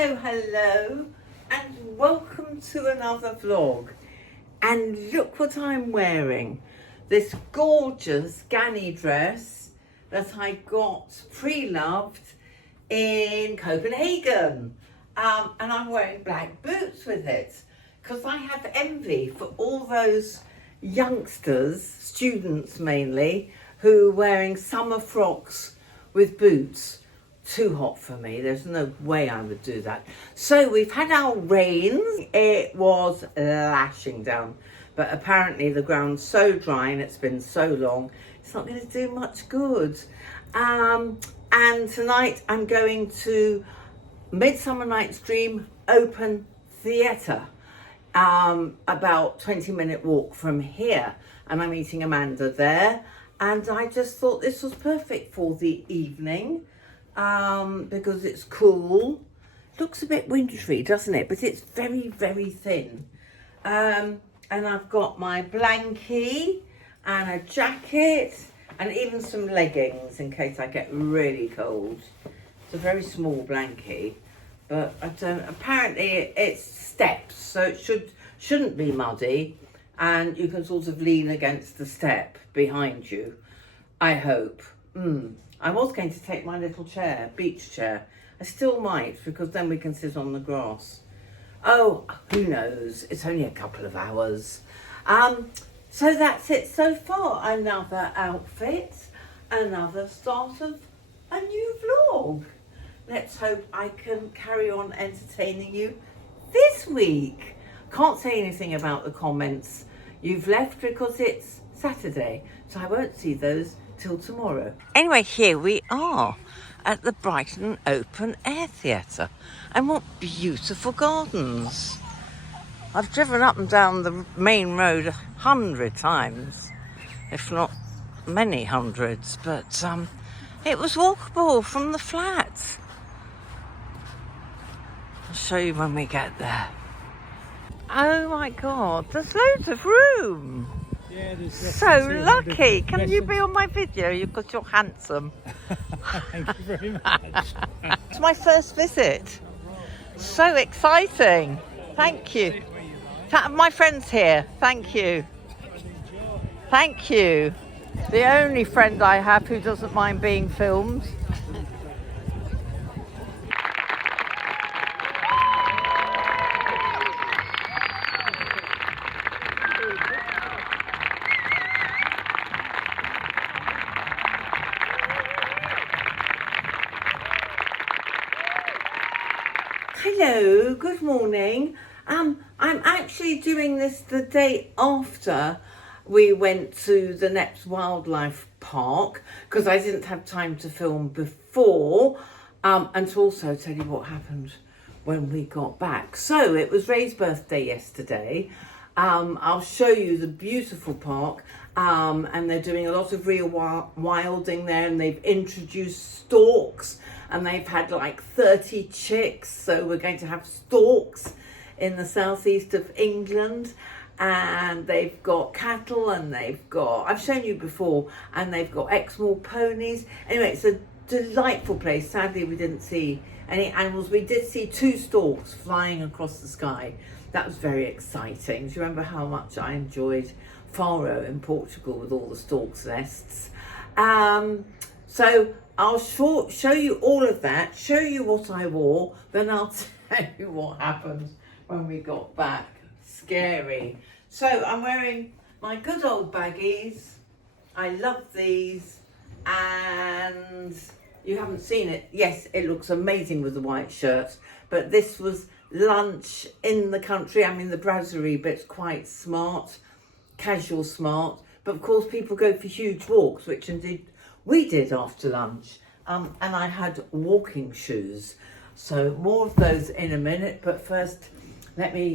Hello, and welcome to another vlog. And look what I'm wearing. This gorgeous Ganni dress that I got pre-loved in Copenhagen. And I'm wearing black boots with it because I have envy for all those youngsters, students mainly, who are wearing summer frocks with boots. Too hot for me. There's no way I would do that. So we've had our rains. It was lashing down, but apparently the ground's so dry and it's been so long, it's not going to do much good. And tonight I'm going to Midsummer Night's Dream Open Theatre, about 20-minute walk from here, and I'm meeting Amanda there, and I just thought this was perfect for the evening. Because it's cool. Looks a bit wintry, doesn't it? But it's very, very thin. And I've got my blankie and a jacket and even some leggings in case I get really cold. It's a very small blankie, but apparently it's steps, so it shouldn't be muddy, and you can sort of lean against the step behind you, I hope. I was going to take my little chair, beach chair. I still might, because then we can sit on the grass. Oh, who knows? It's only a couple of hours. So that's it so far. Another outfit, another start of a new vlog. Let's hope I can carry on entertaining you this week. Can't say anything about the comments you've left because it's Saturday, so I won't see those till tomorrow. Anyway, here we are at the Brighton Open Air Theatre, and what beautiful gardens. I've driven up and down the main road 100 times, if not many hundreds, but it was walkable from the flat. I'll show you when we get there. Oh my God, there's loads of room. Yeah, so lucky. Can you be on my video? Because you're handsome. Thank you very much. It's my first visit. So exciting. Thank you. My friend's here. Thank you. Thank you. The only friend I have who doesn't mind being filmed. Hello, good morning. I'm actually doing this the day after we went to the Neps Wildlife Park because I didn't have time to film before, and to also tell you what happened when we got back. So it was Ray's birthday yesterday. I'll show you the beautiful park, and they're doing a lot of real wilding there, and they've introduced storks, and they've had like 30 chicks, so we're going to have storks in the southeast of England, and they've got cattle, and I've shown you before, and they've got Exmoor ponies. Anyway, it's a delightful place. Sadly, we didn't see any animals. We did see 2 storks flying across the sky. That was very exciting. Do you remember how much I enjoyed Faro in Portugal with all the storks' nests? So I'll show you all of that, show you what I wore, then I'll tell you what happened when we got back. Scary. So I'm wearing my good old baggies. I love these, and you haven't seen it. Yes, it looks amazing with the white shirt, but this was lunch in the country. I mean, the brasserie bit's quite smart, casual smart, but of course people go for huge walks, which indeed we did after lunch, and I had walking shoes. So more of those in a minute, but first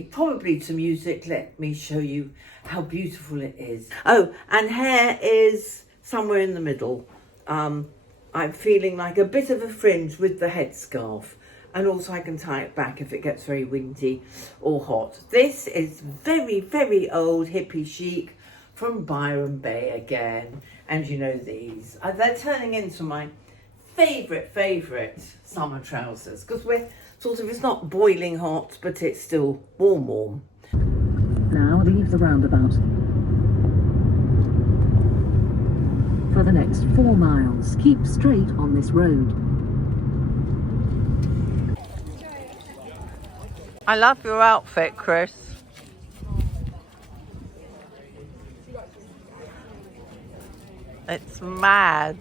probably to music, let me show you how beautiful it is. Oh, and hair is somewhere in the middle. I'm feeling like a bit of a fringe with the headscarf, and also I can tie it back if it gets very windy or hot. This is very, very old hippie chic from Byron Bay again. And you know these, they're turning into my favourite summer trousers because we're Sort of, it's not boiling hot, but it's still warm. Now leave the roundabout. For the next 4 miles, keep straight on this road. I love your outfit, Chris. It's mad.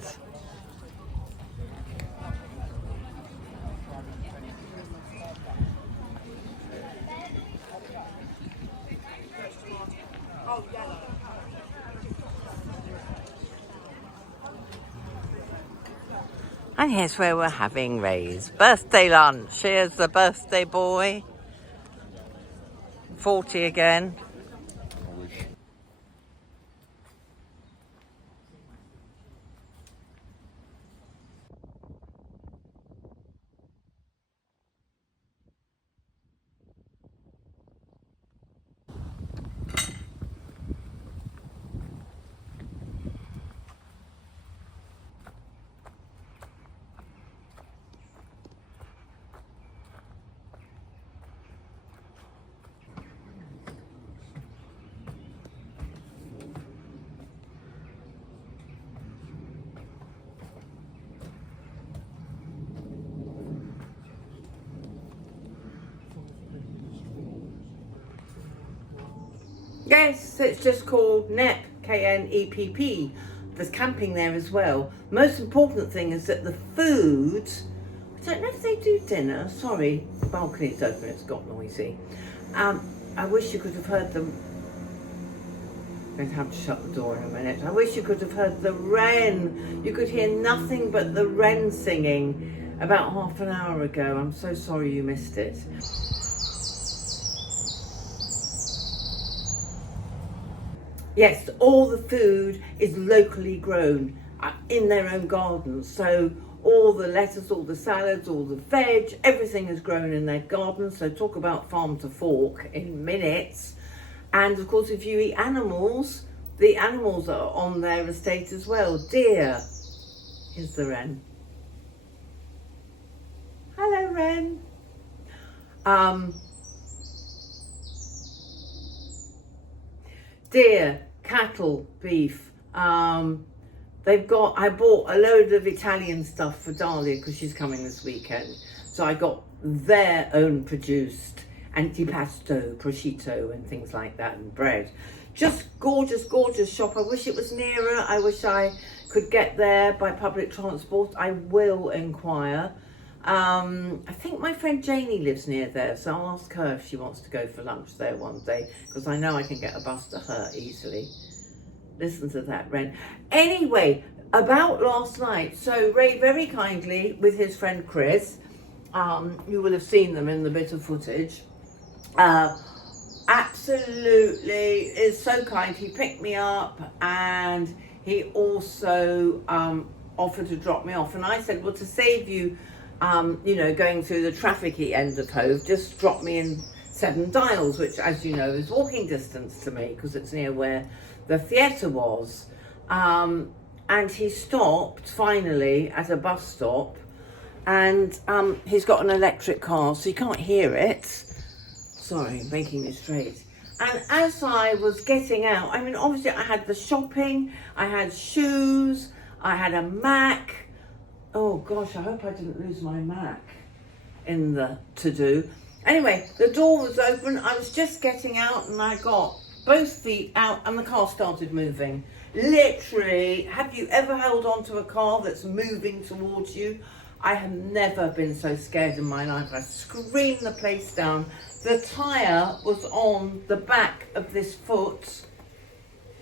And here's where we're having Ray's birthday lunch. Here's the birthday boy. 40 again. Yes, it's just called NEP, K-N-E-P-P. There's camping there as well. Most important thing is that the food, I don't know if they do dinner, sorry, the balcony's open, it's got noisy. I wish you could have heard them. I'm going to have to shut the door in a minute. I wish you could have heard the wren. You could hear nothing but the wren singing about half an hour ago. I'm so sorry you missed it. Yes, all the food is locally grown in their own gardens. So all the lettuce, all the salads, all the veg, everything is grown in their gardens. So talk about farm to fork in minutes. And of course, if you eat animals, the animals are on their estate as well. Deer. Here's the wren. Hello, wren. Deer, cattle, beef. I bought a load of Italian stuff for Dahlia because she's coming this weekend. So I got their own produced antipasto, prosciutto and things like that, and bread. Just gorgeous, gorgeous shop. I wish it was nearer. I wish I could get there by public transport. I will inquire. I think my friend Janie lives near there, so I'll ask her if she wants to go for lunch there one day, because I know I can get a bus to her easily. Listen to that wren. Anyway, about last night, so Ray very kindly with his friend Chris, you will have seen them in the bit of footage, absolutely is so kind. He picked me up and he also offered to drop me off, and I said, well, to save you going through the trafficy end of Hove, just drop me in Seven Dials, which, as you know, is walking distance to me because it's near where the theatre was. And he stopped finally at a bus stop, and he's got an electric car, so you can't hear it. Sorry, making it straight. And as I was getting out, I mean, obviously I had the shopping, I had shoes, I had a Mac. Oh gosh, I hope I didn't lose my Mac in the to-do. Anyway, the door was open, I was just getting out and I got both feet out and the car started moving. Literally, have you ever held on to a car that's moving towards you? I have never been so scared in my life. I screamed the place down. The tyre was on the back of this foot.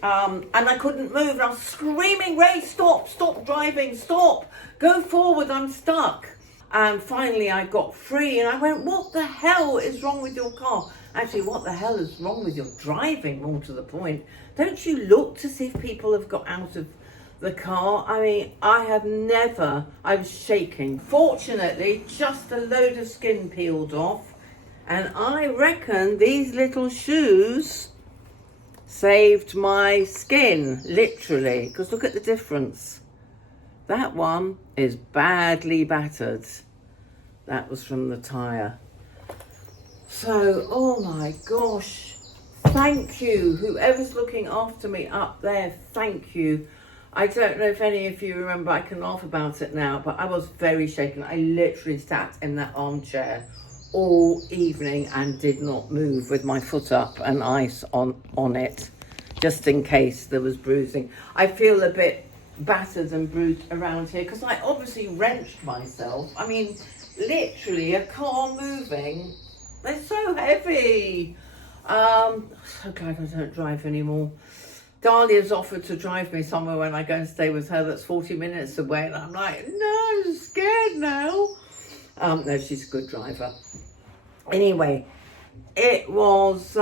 And I couldn't move. And I was screaming, Ray, stop driving, stop, go forward, I'm stuck. And finally I got free and I went, what the hell is wrong with your car? Actually, what the hell is wrong with your driving, more to the point? Don't you look to see if people have got out of the car? I mean, I was shaking. Fortunately, just a load of skin peeled off. And I reckon these little shoes saved my skin, literally, because look at the difference. That one is badly battered. That was from the tyre. So, oh my gosh. Thank you. Whoever's looking after me up there, thank you. I don't know if any of you remember, I can laugh about it now, but I was very shaken. I literally sat in that armchair all evening and did not move with my foot up and ice on it, just in case there was bruising. I feel a bit battered and bruised around here because I obviously wrenched myself. I mean, literally a car moving, they're so heavy. So glad I don't drive anymore. Dahlia's offered to drive me somewhere when I go and stay with her that's 40 minutes away, and I'm like, no, I'm scared now. No, she's a good driver. Anyway, it was,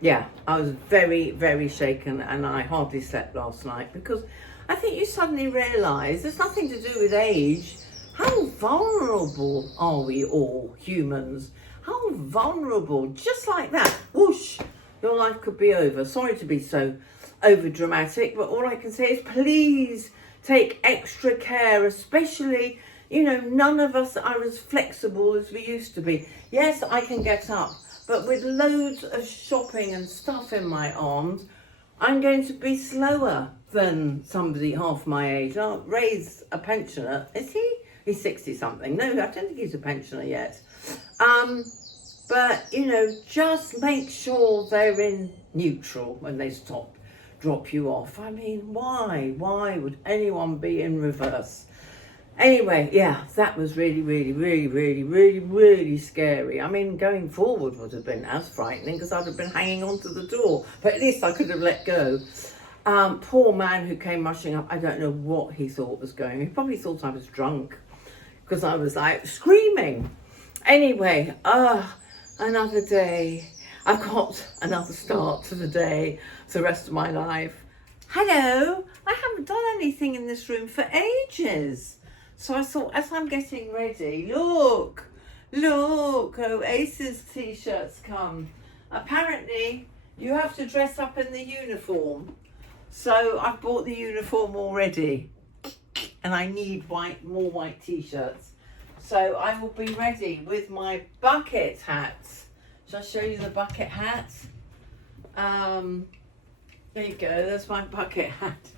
yeah, I was very, very shaken, and I hardly slept last night because I think you suddenly realise there's nothing to do with age. How vulnerable are we all, humans? How vulnerable, just like that, whoosh, your life could be over. Sorry to be so over dramatic, but all I can say is please take extra care, especially, you know, none of us are as flexible as we used to be. Yes, I can get up, but with loads of shopping and stuff in my arms, I'm going to be slower than somebody half my age. Ray's a pensioner, is he? He's 60 something. No, I don't think he's a pensioner yet. But, you know, just make sure they're in neutral when they drop you off. I mean, why would anyone be in reverse? Anyway, yeah, that was really, really, really, really, really, really scary. I mean, going forward would have been as frightening because I'd have been hanging onto the door, but at least I could have let go. Poor man who came rushing up, I don't know what he thought was going. He probably thought I was drunk because I was like screaming. Anyway, another day. I've got another start to the day, the rest of my life. Hello, I haven't done anything in this room for ages. So I thought, as I'm getting ready, look, Oasis t-shirts come. Apparently, you have to dress up in the uniform. So I've bought the uniform already. And I need more white t-shirts. So I will be ready with my bucket hats. Shall I show you the bucket hat? There you go, there's my bucket hat.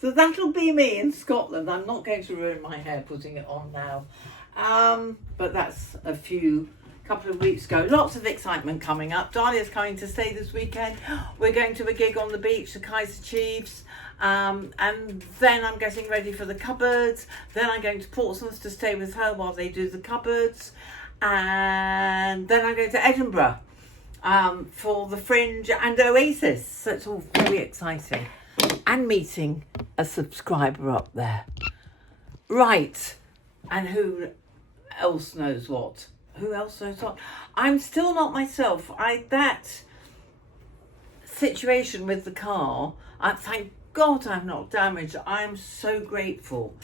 So that'll be me in Scotland. I'm not going to ruin my hair putting it on now. But that's a couple of weeks ago. Lots of excitement coming up. Dahlia's coming to stay this weekend. We're going to a gig on the beach, the Kaiser Chiefs. And then I'm getting ready for the cupboards. Then I'm going to Portsmouth to stay with her while they do the cupboards. And then I'm going to Edinburgh for the Fringe and Oasis. So it's all very exciting. And meeting a subscriber up there. Right. And who else knows what? Who else knows what? I'm still not myself. That situation with the car, thank God I'm not damaged. I'm so grateful.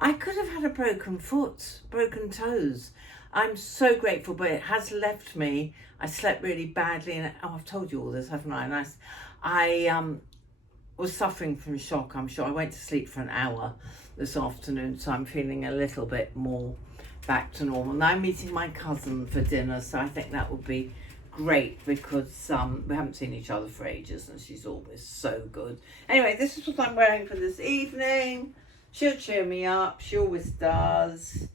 I could have had a broken foot, broken toes. I'm so grateful, but it has left me. I slept really badly, and I've told you all this, haven't I? And I was suffering from shock, I'm sure. I went to sleep for an hour this afternoon, so I'm feeling a little bit more back to normal. Now I'm meeting my cousin for dinner, so I think that will be great because we haven't seen each other for ages and she's always so good. Anyway, this is what I'm wearing for this evening. She'll cheer me up, she always does.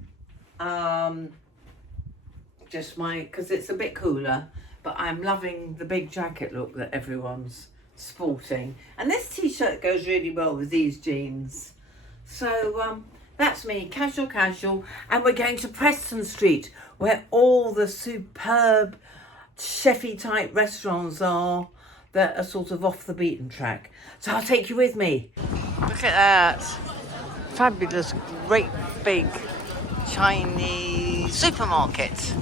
Because it's a bit cooler, but I'm loving the big jacket look that everyone's sporting. And this t-shirt goes really well with these jeans. So that's me, casual. And we're going to Preston Street, where all the superb chefy type restaurants are that are sort of off the beaten track. So I'll take you with me. Look at that. Fabulous, great big Chinese supermarket.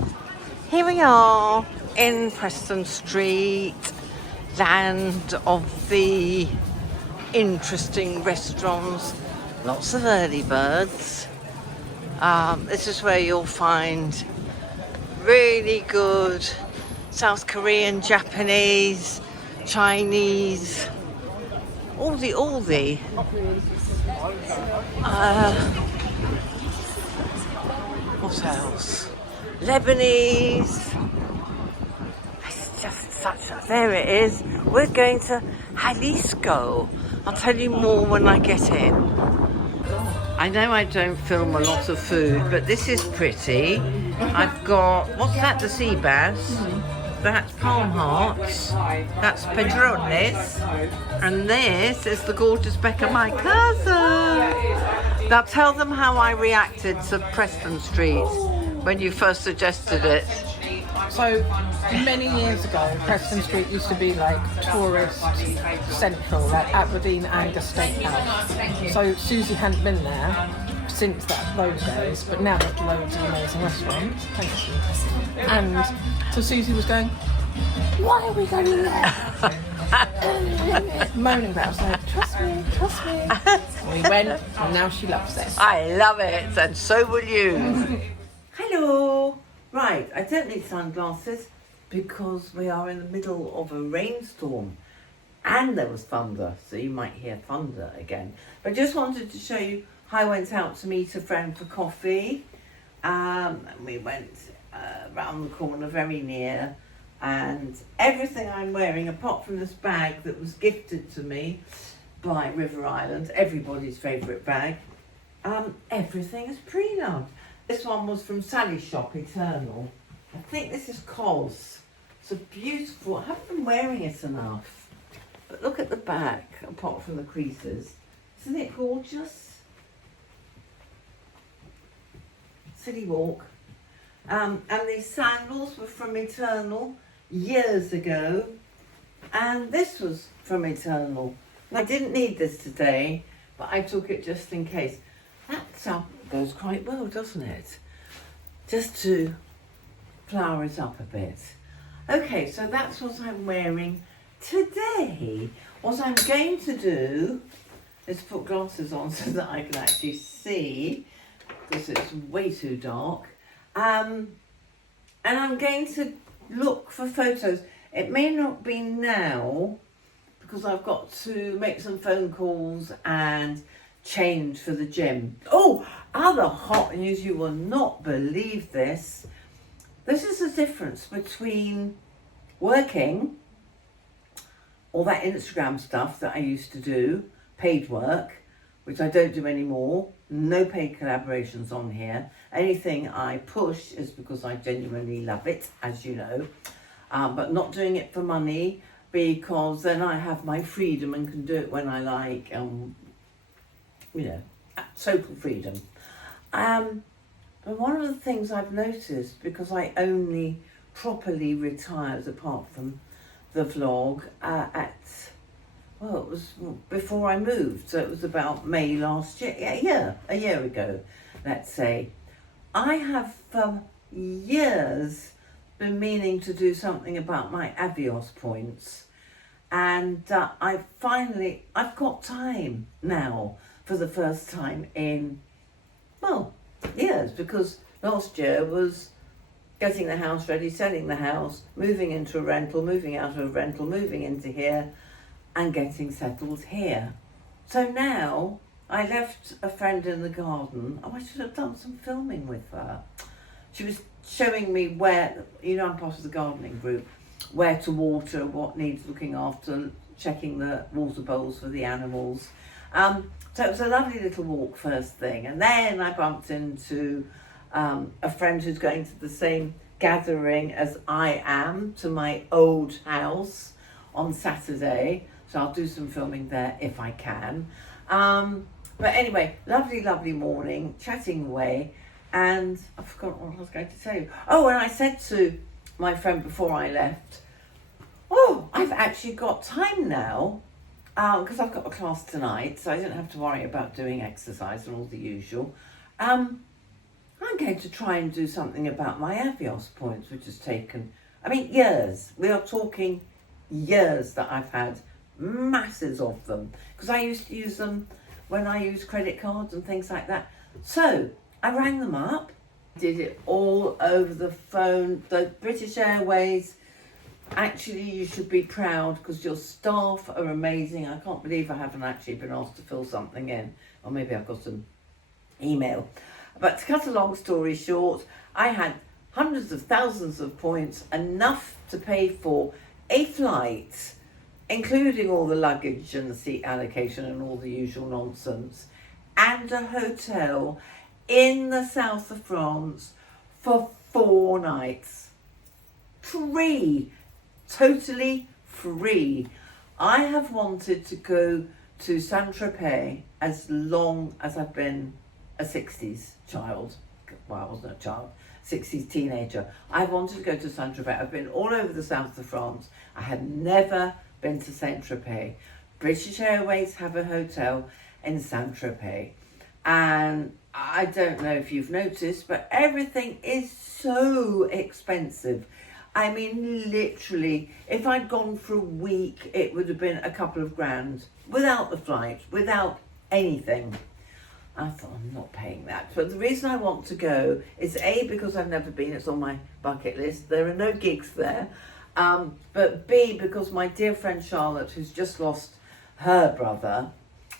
Here we are in Preston Street, land of the interesting restaurants, lots of early birds. This is where you'll find really good South Korean, Japanese, Chinese, all the hotels. Lebanese. It's just such a... There it is. We're going to Jalisco. I'll tell you more when I get in. I know I don't film a lot of food, but this is pretty. I've got... What's that? The sea bass. That's palm hearts. That's padrones. And this is the gorgeous Becca, my cousin. Now tell them how I reacted to Preston Street when you first suggested it. So many years ago, Preston Street used to be like tourist central, like Aberdeen Angus Steakhouse. So Suzi hadn't been there since those days, but now there's loads of amazing restaurants. Thank you. And so Suzi was going, why are we going there? Moaning about it. I was like, trust me. And we went, and now she loves it. I love it, and so will you. Hello. Right, I don't need sunglasses because we are in the middle of a rainstorm and there was thunder, so you might hear thunder again. But I just wanted to show you how I went out to meet a friend for coffee. And we went round the corner very near, and everything I'm wearing, apart from this bag that was gifted to me by River Island, everybody's favourite bag, everything is pre-loved. This one was from Sally's shop, Eternal. I think this is Cos. It's a beautiful... I haven't been wearing it enough. But look at the back, apart from the creases. Isn't it gorgeous? City Walk. And these sandals were from Eternal years ago. And this was from Eternal. I didn't need this today, but I took it just in case. That goes quite well, doesn't it? Just to flower it up a bit. Okay, so that's what I'm wearing today. What I'm going to do is put glasses on so that I can actually see, because it's way too dark. And I'm going to look for photos. It may not be now, because I've got to make some phone calls and change for the gym. Oh, other hot news, you will not believe this. This is the difference between working, all that Instagram stuff that I used to do, paid work, which I don't do anymore, no paid collaborations on here. Anything I push is because I genuinely love it, as you know, but not doing it for money, because then I have my freedom and can do it when I like, you know, total freedom. But one of the things I've noticed, because I only properly retired apart from the vlog well, it was before I moved, so it was about May last year, a year ago, let's say. I have for years been meaning to do something about my Avios points, and I've got time now for the first time in, well, years, because last year was getting the house ready, selling the house, moving into a rental, moving out of a rental, moving into here, and getting settled here. So now I left a friend in the garden. Oh, I should have done some filming with her. She was showing me where, you know, I'm part of the gardening group, where to water, what needs looking after, checking the water bowls for the animals. So it was a lovely little walk first thing. And then I bumped into a friend who's going to the same gathering as I am, to my old house on Saturday. So I'll do some filming there if I can. But anyway, lovely morning, chatting away. And I forgot what I was going to tell you. Oh, and I said to my friend before I left, oh, I've actually got time now, because I've got a class tonight, so I don't have to worry about doing exercise and all the usual. I'm going to try and do something about my Avios points, which has taken, years. We are talking years that I've had masses of them, because I used to use them when I used credit cards and things like that. So I rang them up, did it all over the phone. The British Airways, actually, you should be proud, because your staff are amazing. I can't believe I haven't actually been asked to fill something in, or maybe I've got an email. But to cut a long story short, I had hundreds of thousands of points, enough to pay for a flight, including all the luggage and the seat allocation and all the usual nonsense, and a hotel in the south of France for 4 nights. Free, totally free. I have wanted to go to Saint-Tropez as long as I've been a 60s child. Well, I wasn't a child, 60s teenager. I wanted to go to Saint-Tropez. I've been all over the south of France. I had never been to Saint-Tropez. British Airways have a hotel in Saint-Tropez. And I don't know if you've noticed, but everything is so expensive. I mean, literally, if I'd gone for a week, it would have been a couple of grand without the flight, without anything. I thought, I'm not paying that. But the reason I want to go is A, because I've never been, it's on my bucket list. There are no gigs there. But B, because my dear friend Charlotte, who's just lost her brother,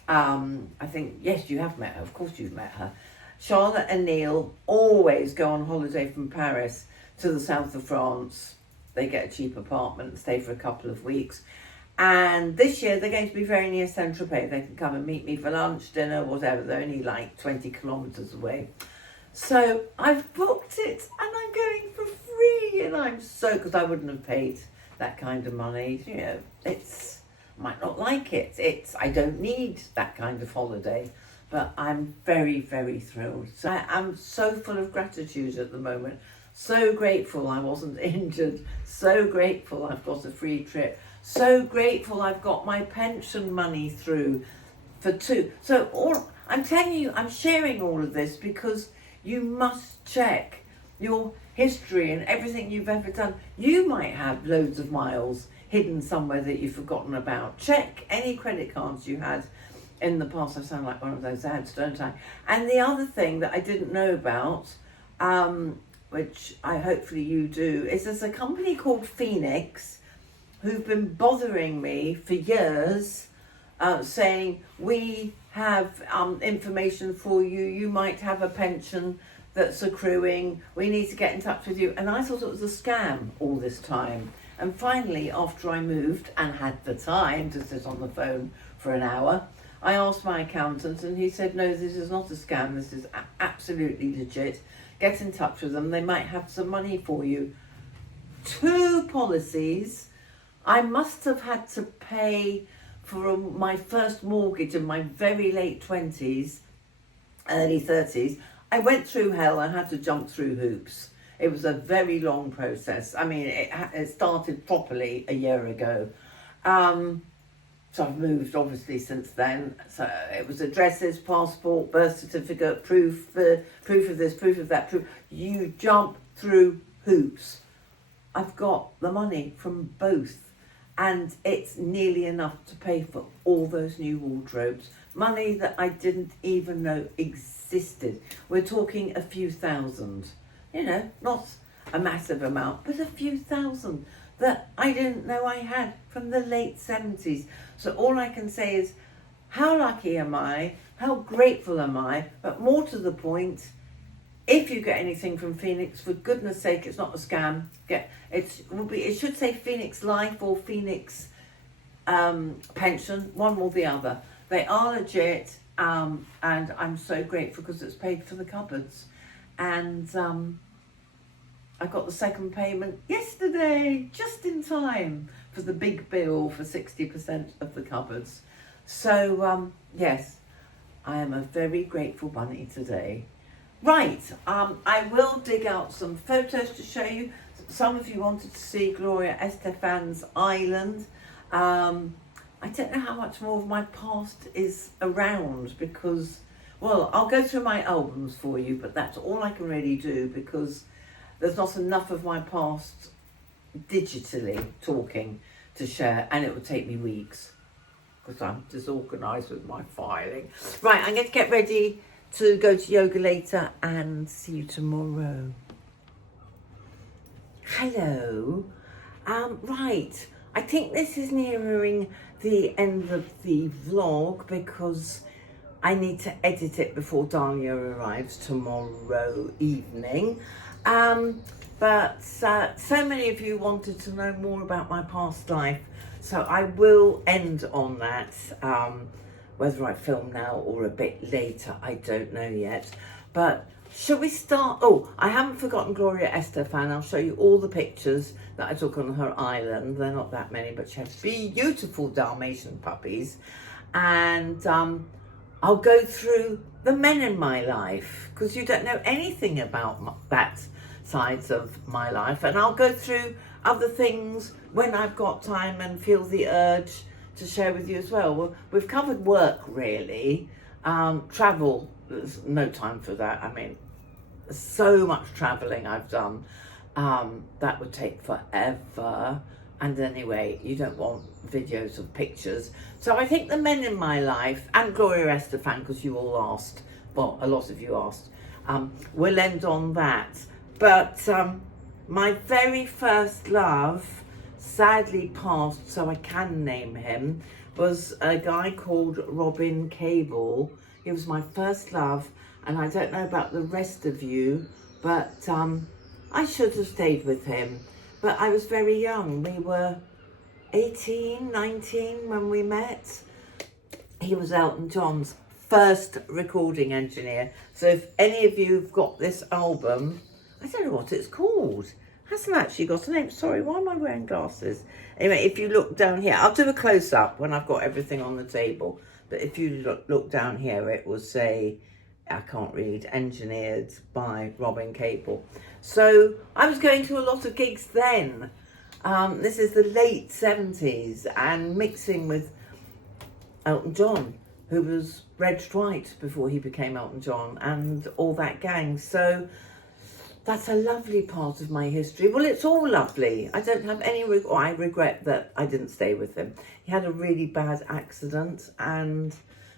I think, yes, you have met her. Of course you've met her. Charlotte and Neil always go on holiday from Paris to the south of France. They get a cheap apartment and stay for a couple of weeks. And this year they're going to be very near Saint-Tropez. They can come and meet me for lunch, dinner, whatever. They're only like 20 kilometres away. So I've booked it and I'm going for free. And I'm so, because I wouldn't have paid that kind of money. You know, might not like it. I don't need that kind of holiday. But I'm very, very thrilled. So I'm so full of gratitude at the moment. So grateful I wasn't injured. So grateful I've got a free trip. So grateful I've got my pension money through for 2. So I'm telling you, I'm sharing all of this because you must check your history and everything you've ever done. You might have loads of miles hidden somewhere that you've forgotten about. Check any credit cards you had in the past. I sound like one of those ads, don't I? And the other thing that I didn't know about, which hopefully you do, is there's a company called Phoenix who've been bothering me for years, saying, we have information for you, you might have a pension that's accruing, we need to get in touch with you. And I thought it was a scam all this time. And finally, after I moved and had the time to sit on the phone for an hour, I asked my accountant and he said, no, this is not a scam, this is absolutely legit. Get in touch with them, they might have some money for you. 2 policies. I must have had to pay for my first mortgage in my very late 20s, early 30s. I went through hell and had to jump through hoops. It was a very long process. I mean, it started properly a year ago. So I've moved obviously since then. So it was addresses, passport, birth certificate, proof of this, proof of that, proof. You jump through hoops. I've got the money from both. And it's nearly enough to pay for all those new wardrobes. Money that I didn't even know existed. We're talking a few thousand. You know, not a massive amount, but a few thousand that I didn't know I had from the late 70s. So all I can say is, how lucky am I? How grateful am I? But more to the point, if you get anything from Phoenix, for goodness sake, it's not a scam. It should say Phoenix Life or Phoenix Pension, one or the other. They are legit, and I'm so grateful because it's paid for the cupboards. And I got the second payment yesterday, just in time for the big bill for 60% of the cupboards. So yes, I am a very grateful bunny today. Right, I will dig out some photos to show you. Some of you wanted to see Gloria Estefan's island. I don't know how much more of my past is around because, well, I'll go through my albums for you, but that's all I can really do because there's not enough of my past digitally talking to share, and it would take me weeks because I'm disorganised with my filing. Right, I'm going to get ready to go to yoga later and see you tomorrow. Hello. Right, I think this is nearing the end of the vlog because I need to edit it before Dahlia arrives tomorrow evening. But so many of you wanted to know more about my past life, so I will end on that. Whether I film now or a bit later, I don't know yet. But shall we start? Oh, I haven't forgotten Gloria Estefan. I'll show you all the pictures that I took on her island. They're not that many, but she has beautiful Dalmatian puppies. And I'll go through the men in my life, because you don't know anything about that sides of my life. And I'll go through other things when I've got time and feel the urge to share with you as well. We've covered work, really. Travel, there's no time for that. I mean, so much traveling I've done. That would take forever. And anyway, you don't want videos of pictures. So I think the men in my life, and Gloria Estefan, because you all asked, well, a lot of you asked, we'll end on that. But my very first love, sadly passed, so I can name him, was a guy called Robin Cable. He was my first love, and I don't know about the rest of you, but I should have stayed with him. But I was very young. We were 18, 19 when we met. He was Elton John's first recording engineer. So if any of you have got this album, I don't know what it's called. Hasn't actually got a name. Sorry, why am I wearing glasses? Anyway, if you look down here, I'll do a close-up when I've got everything on the table. But if you look down here, it will say, I can't read, engineered by Robin Cable. So I was going to a lot of gigs then. This is the late 70s, and mixing with Elton John, who was Reg White before he became Elton John, and all that gang. So that's a lovely part of my history. Well, it's all lovely. I don't have any I regret that I didn't stay with him. He had a really bad accident, and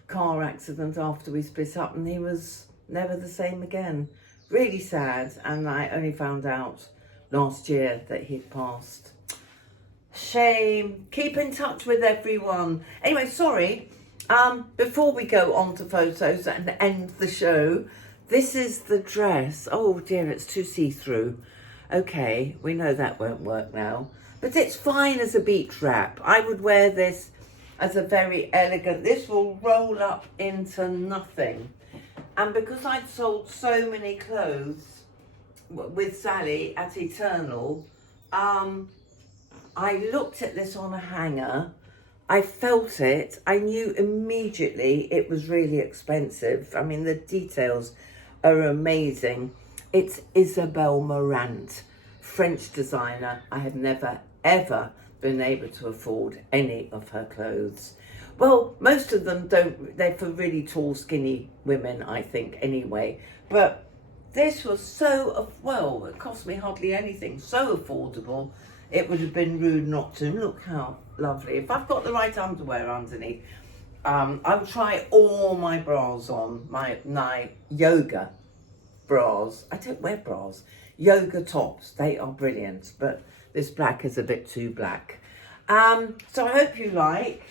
car accident after we split up, and he was never the same again. Really sad, and I only found out last year that he'd passed. Shame. Keep in touch with everyone. Anyway, sorry. Before we go on to photos and end the show, this is the dress. Oh dear, it's too see-through. Okay, we know that won't work now. But it's fine as a beach wrap. I would wear this as a very elegant, this will roll up into nothing. And because I'd sold so many clothes with Sally at Eternal, I looked at this on a hanger, I felt it, I knew immediately it was really expensive. I mean, the details are amazing. It's Isabel Marant, French designer. I have never, ever been able to afford any of her clothes. Well, most of them don't, they're for really tall, skinny women, I think, anyway. But this was so, well, it cost me hardly anything, so affordable, it would have been rude not to. Look how lovely. If I've got the right underwear underneath, I'll try all my bras on, my yoga bras. I don't wear bras. Yoga tops, they are brilliant, but this black is a bit too black. So I hope you like.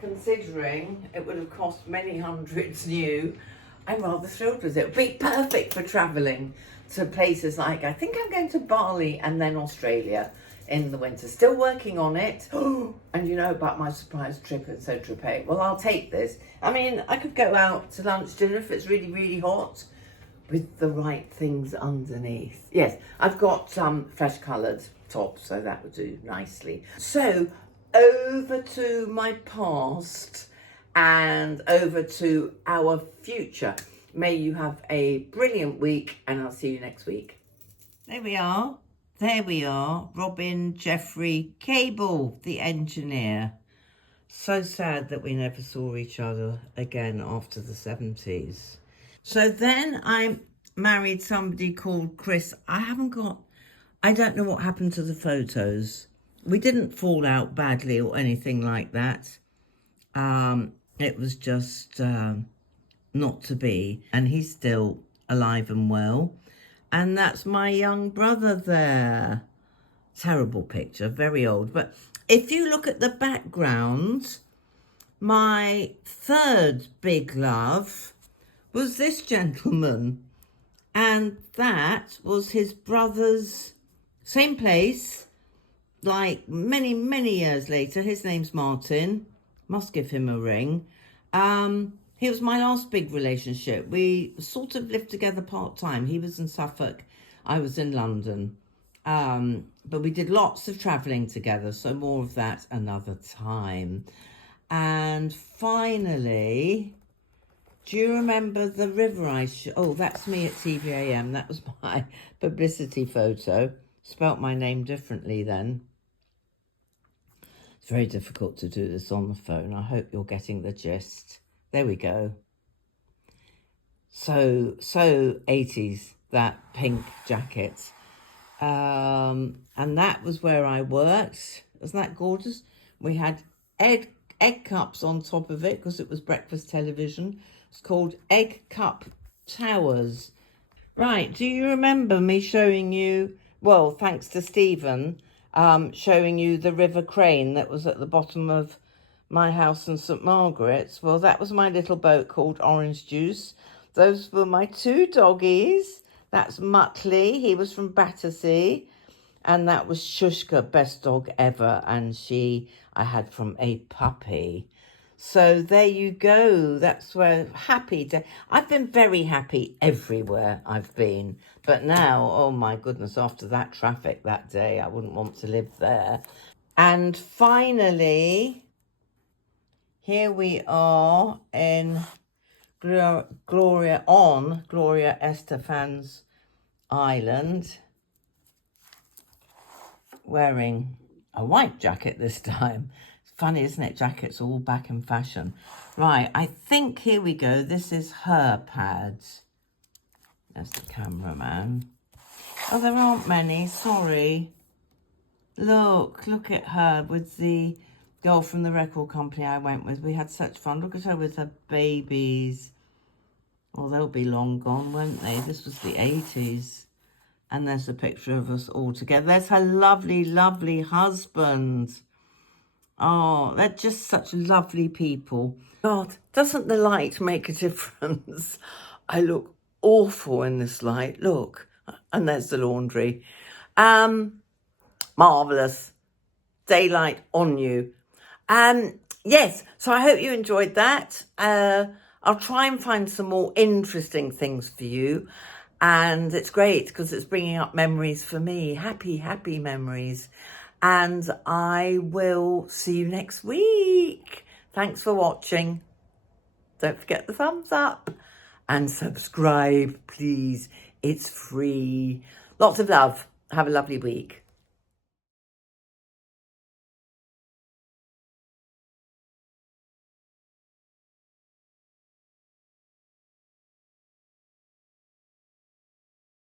Considering it would have cost many hundreds new, I'm rather thrilled with it. It would be perfect for travelling to places like, I think I'm going to Bali and then Australia in the winter. Still working on it. And you know about my surprise trip in Saint-Tropez. Well, I'll take this. I mean, I could go out to lunch, dinner if it's really, really hot with the right things underneath. Yes, I've got some fresh coloured tops, so that would do nicely. So, over to my past and over to our future. May you have a brilliant week, and I'll see you next week. There we are. There we are. Robin Jeffrey Cable, the engineer. So sad that we never saw each other again after the 70s. So then I married somebody called Chris. I don't know what happened to the photos. We didn't fall out badly or anything like that. It was just not to be. And he's still alive and well. And that's my young brother there. Terrible picture, very old. But if you look at the background, my third big love was this gentleman, and that was his brother's, same place, like many, many years later. His name's Martin. Must give him a ring. He was my last big relationship. We sort of lived together part-time. He was in Suffolk, I was in London. But we did lots of travelling together, so more of that another time. And finally, do you remember the river oh, that's me at TVAM. That was my publicity photo. Spelt my name differently then. It's very difficult to do this on the phone. I hope you're getting the gist. There we go. So 80s, that pink jacket. And that was where I worked. Wasn't that gorgeous? We had egg cups on top of it because it was breakfast television. It's called Egg Cup Towers. Right, do you remember me showing you, well, thanks to Stephen, showing you the river crane that was at the bottom of my house in St Margaret's? Well, that was my little boat called Orange Juice. Those were my two doggies. That's Muttley, he was from Battersea. And that was Shushka, best dog ever. And I had from a puppy. So there you go. That's where I've been very happy everywhere I've been. But now, oh my goodness, after that traffic that day, I wouldn't want to live there. And finally, here we are in Gloria Estefan's island, wearing a white jacket this time. It's funny, isn't it? Jackets are all back in fashion. Right, I think here we go. This is her pads. There's the cameraman. Oh, there aren't many, sorry. Look at her with the girl from the record company I went with. We had such fun. Look at her with her babies. Well, they'll be long gone, won't they? This was the 80s. And there's a picture of us all together. There's her lovely, lovely husband. Oh, they're just such lovely people. God, doesn't the light make a difference? I look awful in this light. Look, and there's the laundry. Marvellous. Daylight on you. Yes, so I hope you enjoyed that. I'll try and find some more interesting things for you. And it's great because it's bringing up memories for me. Happy, happy memories. And I will see you next week. Thanks for watching. Don't forget the thumbs up. And subscribe, please. It's free. Lots of love. Have a lovely week.